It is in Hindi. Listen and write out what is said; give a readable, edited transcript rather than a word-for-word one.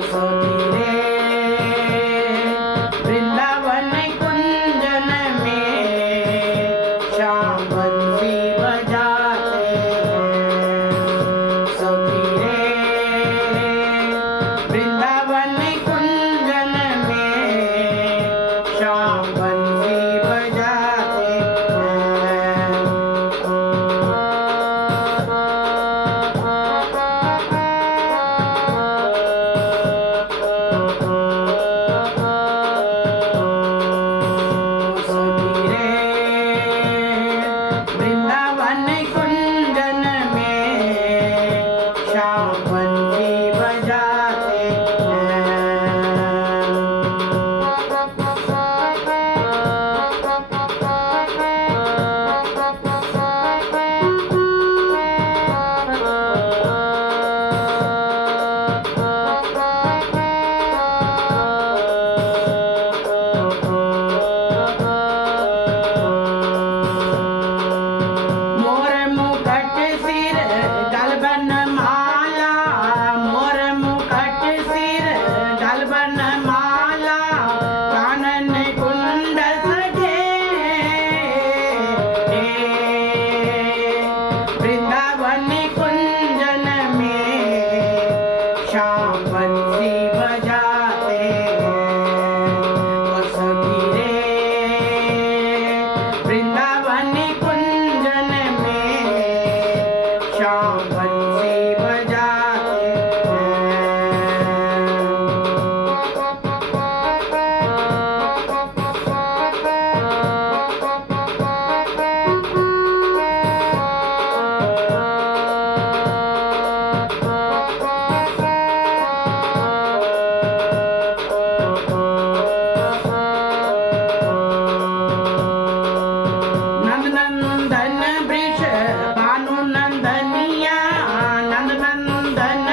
सखी रे वृंदावन कुंजन में श्याम बंसी बजाते हैं। सखी रे वृंदावन कुंजन में श्याम बंसी बजाते हैं। सखी रे वृंदावन कुंजन में श्याम बंसी बजाते मोर मुकुट सिर गलबन माला, मोर मुकुट सिर गलबन माला, कानन कुंडल सजे वृंदावन कुंजन में श्याम बंसी बजाते हैं। सखी रे वृंदावन कुंजन में श्याम बंसी बजाते नंदनंदन वृष भानु नंदनिया, नंदनंदन